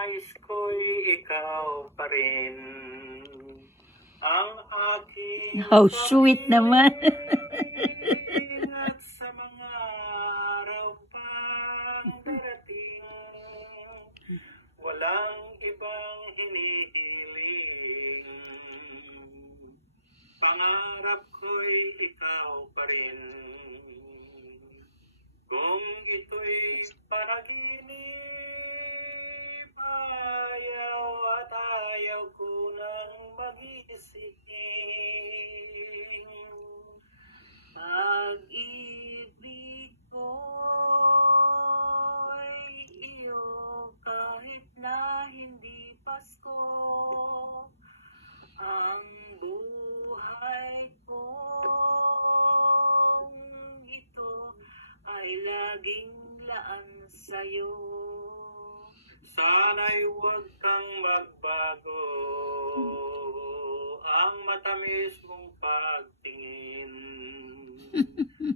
nais ko'y ikaw pa rin. Ang aking How sweet naman. at sa mga araw pang darating, walang ibang hinihiling. Pangarap ko'y ikaw pa rin. Kung ito'y panaginip, ayaw at ayaw ko nang mag-isip. Pag-ibig ko'y iyo kahit na hindi Pasko. Ang buhay kong ito ay laging laan sa'yo. Sana'y huwag kang magbago, ang matamis mong pagtingin.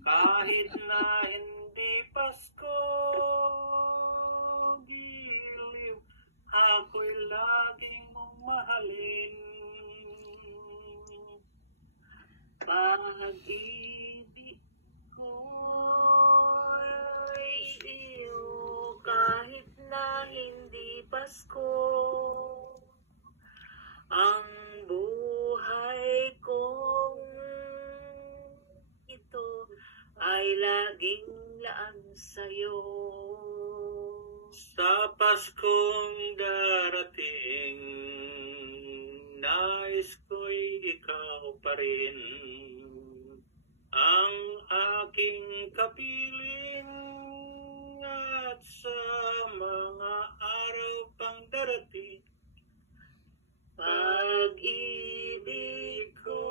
Kahit na hindi Pasko, giliw, ako'y laging mong mahalin. Pag-ibig ko'y iyo kahit na hindi Pasko. Ang buhay kong ito ay laging laan sa'yo. Sa Paskong darating, nais ko'y ikaw pa rin. Ang aking kapiling at sa mga araw pang darating, Pag-ibig ko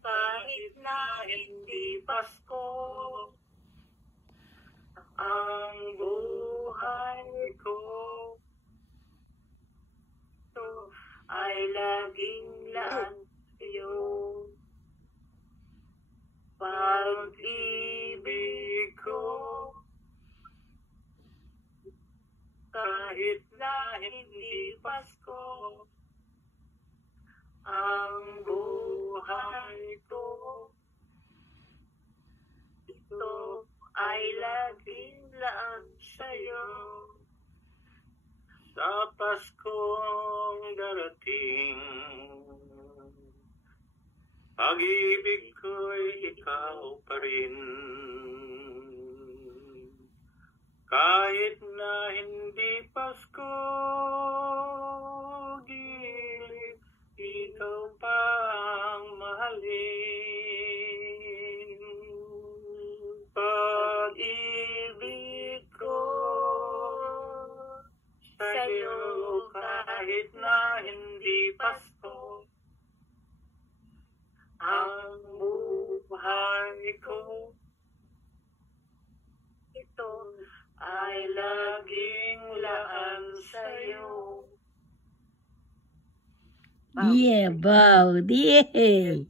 kahit na hindi Pasko. ang buhay ko Ito ay laging laan sa'yo. Pag-ibig ko kahit na hindi Pasko. Ang buhay ko ito ay laging laan sa'yo. sa Paskong darating. Pag-ibig ko'y ikaw pa rin. Kahit na hindi Pasko, giliw, ikaw pa ang mahalin. Pag-ibig ko sa'yo kahit na hindi Pasko. Ang buhay ko Ito ay laging laan sa'yo. Yeah, Bao. Yeah.